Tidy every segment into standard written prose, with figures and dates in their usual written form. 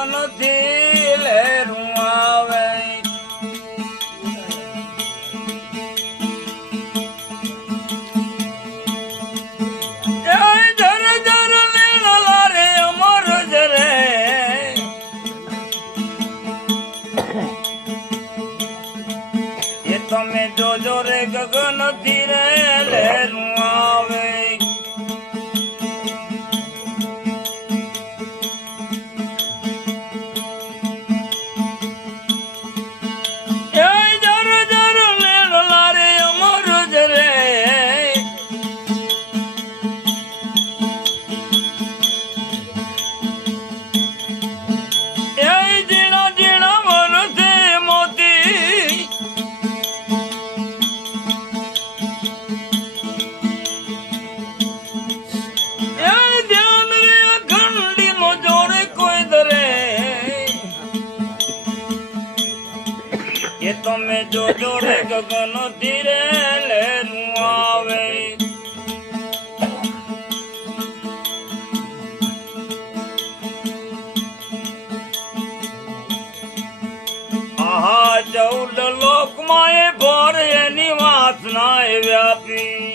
ગગનથી લહેરું આવે તમે જોજો રે ગગન ધીરે લહેરું આવે તમે જોજો રે ગગન ધીરે લહેરું આવે આહા 14 લોકમાં એ ભોર એની વાસના એ વ્યાપી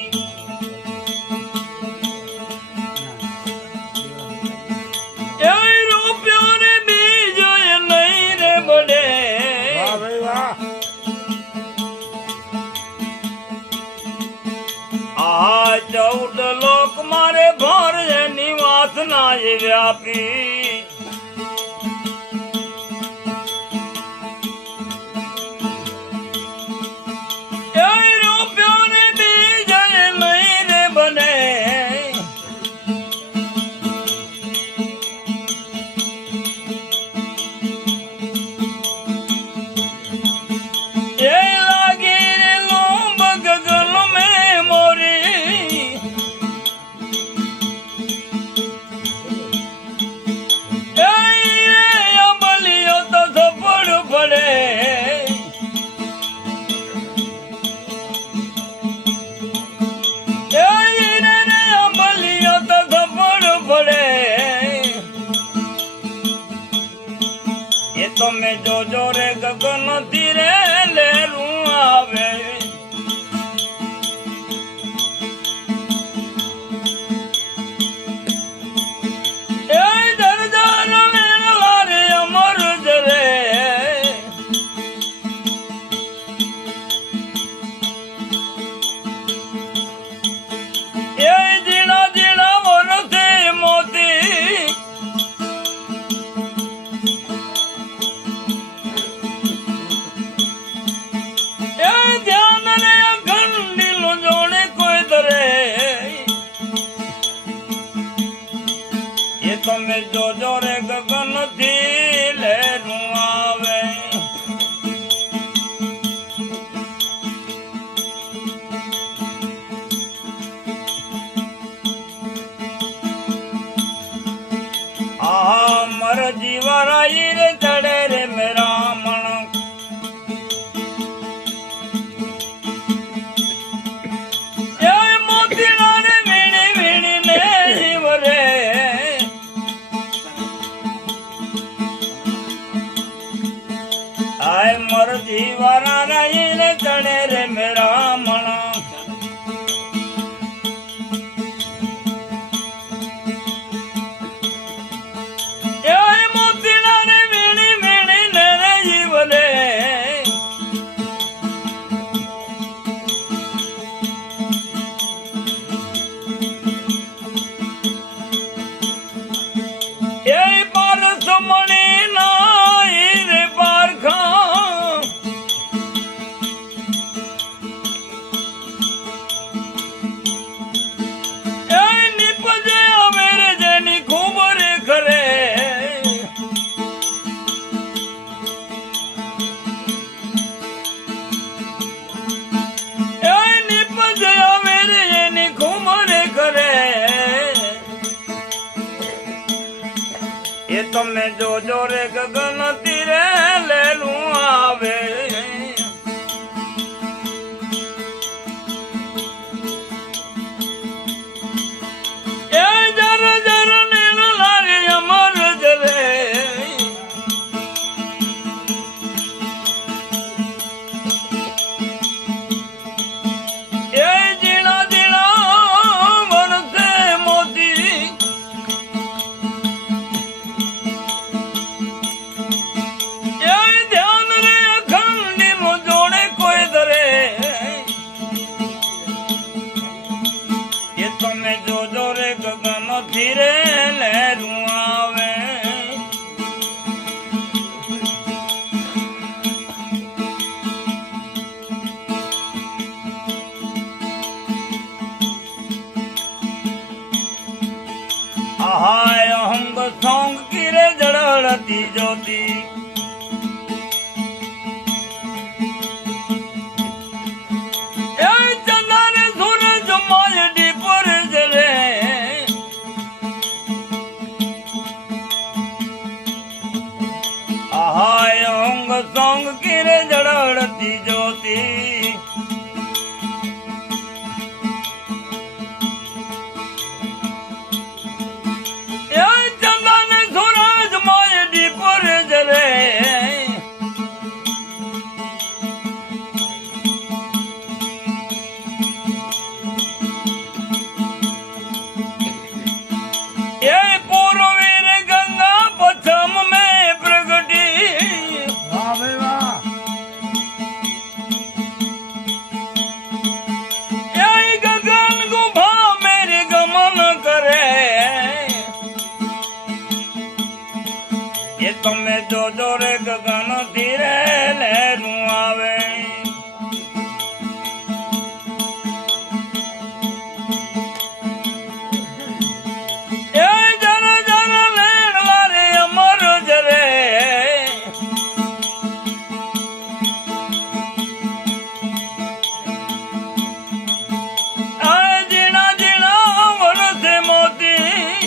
આ 14 લોક મારે ભોર એની વાસના એ વ્યાપી એ રૂપિયો ને બીજ નહીં રે બને એ લાગી રે લોંબ ગગન મેં મોરી બલિયો તો થપ્પડ પડે બલિયો તો થપ્પડ પડે એ તમે જોજો રે ગગન ધીરે લહેરું આવે તમે જોજો રે ગગન થી લહેરું આવે આ મર જીવરાઈ રે ચડે રે મેરા મણ એ મોતીના રે વીણી વીણી ને જીવ રે આય મર જીવાના રહી રે ચડે રે મેરા મણ એ મોતીના રે વીણી વીણી ને રે જીવ રે એ પારસ મણી નાઈ રે પારખા એ નિપજે આવે રે જેની ખૂબ રે કરે એ નિપજે આવે રે એની ખૂબ રે કરે એ તમે જોજો રે ગગન ધીરે લહેરું આવે એ જર જર નેણ લારે અમર જરે જળતી જ્યોતિ એ ચંદન સૂરજ માલડી પર જરે આહાય અંગ સંગ કિરે જળતી જ્યોતિ તમે જોજો રે ગગન ધીરે લહેરું આવે એ જર જર લેણવા રે અમર જરે આ જીણા જીણા વરસે મોતી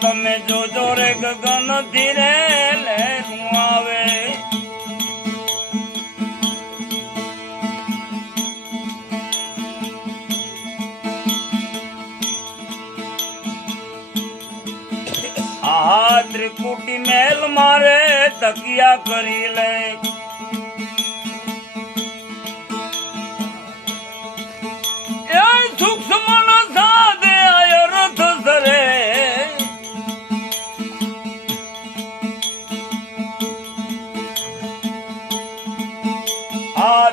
તમે જોજો રે ગગન ધીરે લહેરું આવે આહા ત્રિકુટી મેલ મારે તકિયા કરી લે એ સૂક્ષ્મ સાધે અયરથ સરે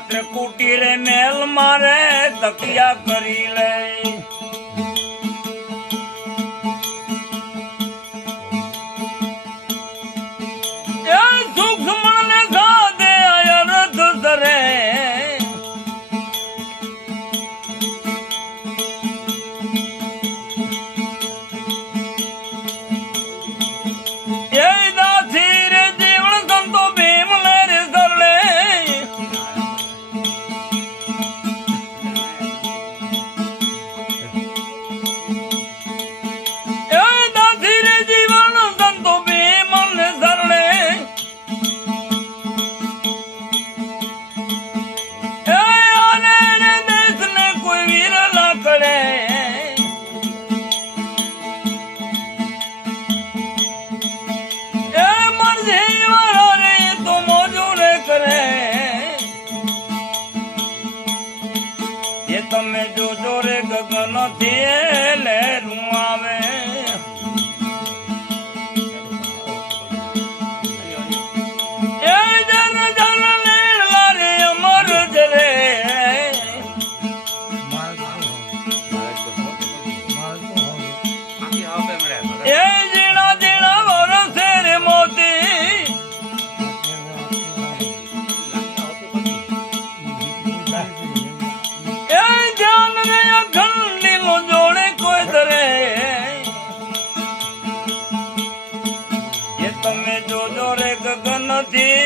ત્રિકુટી રે મેલ મારે તકિયા કરી લે એ સૂક્ષ્મ ને સાધે અયરથ સરે એ દાસી રે જીવન સંતો ભીમ લે રે સરલે તમે જોજો રે ગગન થી લહેરું આવે એ જન જન લેણવા રે અમર જરે એ જીણા જીણા વરસે રે મોતી તમે જોજો રે ગગન થી